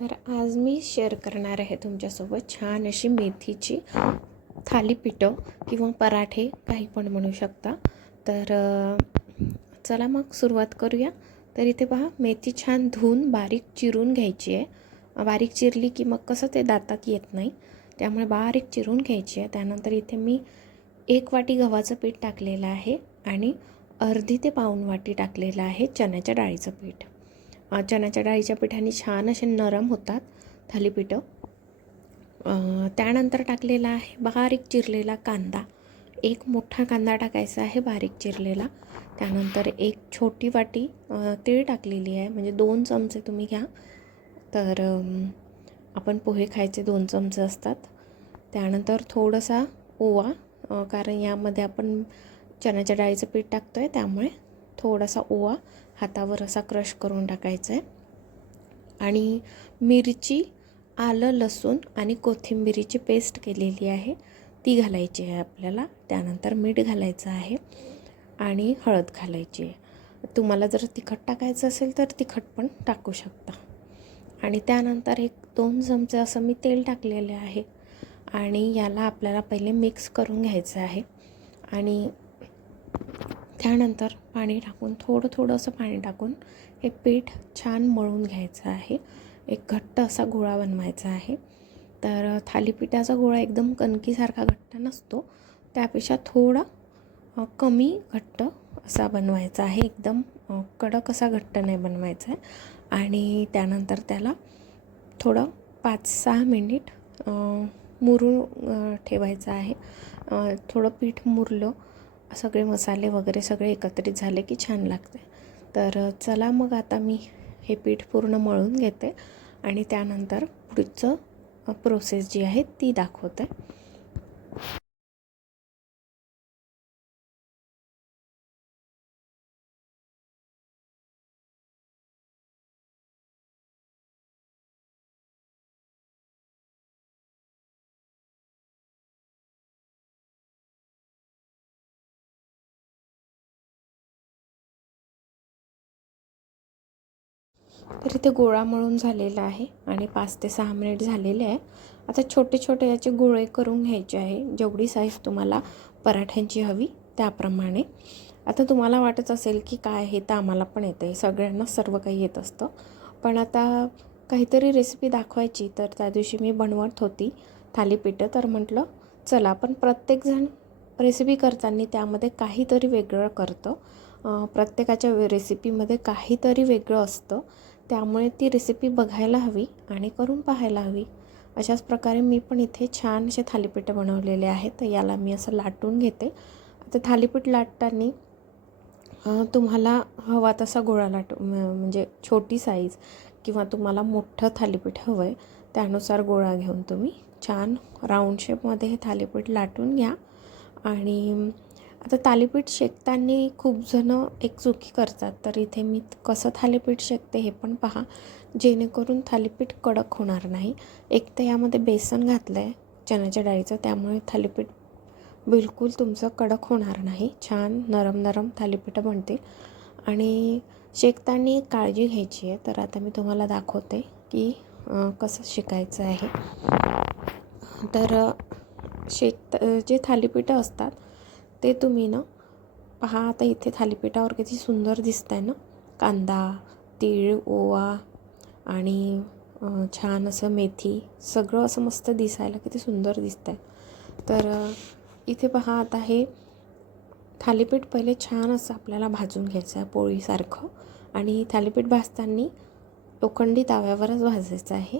तर आज मी शेअर करणार आहे तुमच्यासोबत छान अशी मेथीची थालीपीठं किंवा पराठे काही पण म्हणू शकता. तर चला मग सुरुवात करूया. तर इथे पहा मेथी छान धुवून बारीक चिरून घ्यायची आहे. बारीक चिरली की मग कसं ते दातात येत नाही. त्यामुळे बारीक चिरून घ्यायची आहे. त्यानंतर इथे मी एक वाटी गव्हाचं पीठ टाकलेलं आहे आणि अर्धी ते पाऊण वाटी टाकलेलं आहे चण्याच्या डाळीचं पीठ. चण्याच्या डाळीच्या पिठाने छान असे नरम होतात थालीपीठं. त्यानंतर टाकलेला आहे बारीक चिरलेला कांदा. एक मोठा कांदा टाकायचा आहे बारीक चिरलेला. त्यानंतर एक छोटी वाटी तीळ टाकलेली आहे. म्हणजे दोन चमचे तुम्ही घ्या. तर आपण पोहे खायचे दोन चमचे असतात. त्यानंतर थोडासा ओवा कारण यामध्ये आपण चण्याच्या डाळीचं पीठ टाकतो आहे त्यामुळे थोडासा ओवा हातावर असा क्रश करून टाकायचा आहे आणि मिरची आलं लसूण आणि कोथिंबिरीची पेस्ट केलेली आहे. ती घालायची आहे आपल्याला. त्यानंतर मीठ घालायचं आहे आणि हळद घालायची आहे. तुम्हाला जर तिखट टाकायचं असेल तर तिखट पण टाकू शकता. आणि त्यानंतर एक दोन चमचे असं मी तेल टाकलेले आहे. आणि याला आपल्याला पहिले मिक्स करून घ्यायचं आहे. आणि त्यानंतर पाणी टाकून थोडं थोडं असं पाणी टाकून हे पीठ छान मळून घ्यायचं आहे. एक घट्ट असा गोळा बनवायचा आहे. तर थालीपीठाचा गोळा एकदम कणकीसारखा घट्ट नसतो. त्यापेक्षा थोडा कमी घट्ट असा बनवायचा आहे. एकदम कडक असा घट्ट नाही बनवायचा आहे. आणि त्यानंतर त्याला थोडं पाच सहा मिनिट मुरून ठेवायचं आहे. थोडं पीठ मुरलं सगळे मसाले वगैरे सगळे एकत्रित झाले की छान लागते. तर चला मग आता मी हे पीठ पूर्ण मळून घेते आणि त्यानंतर पुढचं प्रोसेस जी आहे ती दाखवते. तर इथे गोळा मळून झालेला आहे आणि पाच ते सहा मिनिट झालेले आहे. आता छोटे छोटे याचे गोळे करून घ्यायचे आहे. जेवढी साईज तुम्हाला पराठ्यांची हवी त्याप्रमाणे. आता तुम्हाला वाटत असेल की काय हे तर आम्हाला पण येतं आहे सगळ्यांना सर्व काही येत असतं. पण आता काहीतरी रेसिपी दाखवायची तर त्या दिवशी मी बनवत होती थालीपीठं. तर म्हटलं चला पण प्रत्येकजण रेसिपी करताना त्यामध्ये काहीतरी वेगळं करतं. प्रत्येकाच्या रेसिपीमध्ये काहीतरी वेगळं असतं. त्यामुळे ती रेसिपी बघायला हवी आणि करून पाहायला हवी. अशाच प्रकारे मी पण इथे छान असे थालीपीठं बनवलेले आहेत. तर याला मी असं लाटून घेते. आता थालीपीठ लाटताना तुम्हाला हवा तसा गोळा लाटू म्हणजे छोटी साईज किंवा तुम्हाला मोठं थालीपीठ हवं आहे त्यानुसार गोळा घेऊन तुम्ही छान राऊंड शेपमध्ये हे थालीपीठ लाटून घ्या. आणि आता थालीपीठ शेकताना खूपजणं एक चुकी करतात. तर इथे मी कसं थालीपीठ शेकते हे पण पहा. जेणेकरून थालीपीठ कडक होणार नाही. एक तर यामध्ये बेसन घातलं आहे चण्याच्या डाळीचं त्यामुळे थालीपीठ बिलकुल तुमचं कडक होणार नाही. छान नरम नरम थालीपीठं बनतील. आणि शेकताना एक काळजी घ्यायची आहे. तर आता मी तुम्हाला दाखवते की कसं शेकायचं आहे. तर शेक जे थालीपीठं असतात ते तुम्ही ना पहा आता इथे थालीपीठावर किती सुंदर दिसत आहे ना. कांदा तीळ ओवा आणि छान असं मेथी सगळं असं मस्त दिसायला किती सुंदर दिसत आहे तर इथे पहा आता हे थालीपीठ पहिले छान असं आपल्याला भाजून घ्यायचं आहे पोळीसारखं आणि थालीपीठ भाजताना लोखंडी ताव्यावरच भाजायचं आहे.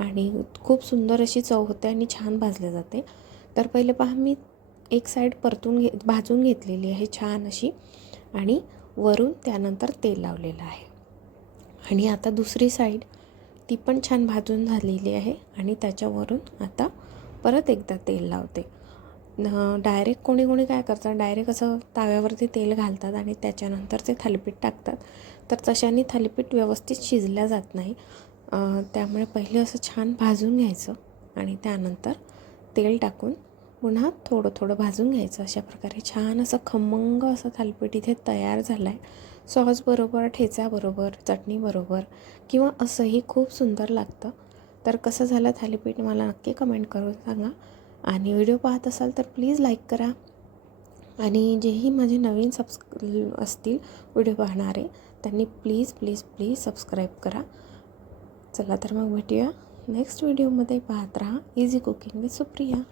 आणि खूप सुंदर अशी चव होते आणि छान भाजले जाते. तर पहिले पहा मी एक साईड परतून घे भाजून घेतलेली आहे छान अशी आणि वरून त्यानंतर तेल लावलेलं आहे. आणि आता दुसरी साईड ती पण छान भाजून झालेली आहे आणि त्याच्यावरून आता परत एकदा तेल लावते. डायरेक्ट कोणी कोणी काय करतात डायरेक्ट असं ताव्यावरती तेल घालतात आणि त्याच्यानंतर ते थालीपीठ टाकतात. तर तशाने थालीपीठ व्यवस्थित शिजल्या जात नाही. त्यामुळे पहिले असं छान भाजून घ्यायचं आणि त्यानंतर तेल टाकून पुन्हा थोडं थोडं भाजून घ्यायचं अशा प्रकारे. छान असं खमंग असं थालीपीठ इथे तयार झालं आहे सॉसबरोबर ठेचाबरोबर चटणीबरोबर किंवा असंही खूप सुंदर लागतं. तर कसं झालं थालीपीठ मला नक्की कमेंट करून सांगा. आणि व्हिडिओ पाहत असाल तर प्लीज लाईक करा. आणि जेही माझे नवीन सबस् असतील व्हिडिओ पाहणारे त्यांनी प्लीज प्लीज प्लीज सबस्क्राईब करा. चला तर मग भेटूया. नेक्स्ट व्हिडिओमध्ये पाहत राहा. Easy cooking with Supriya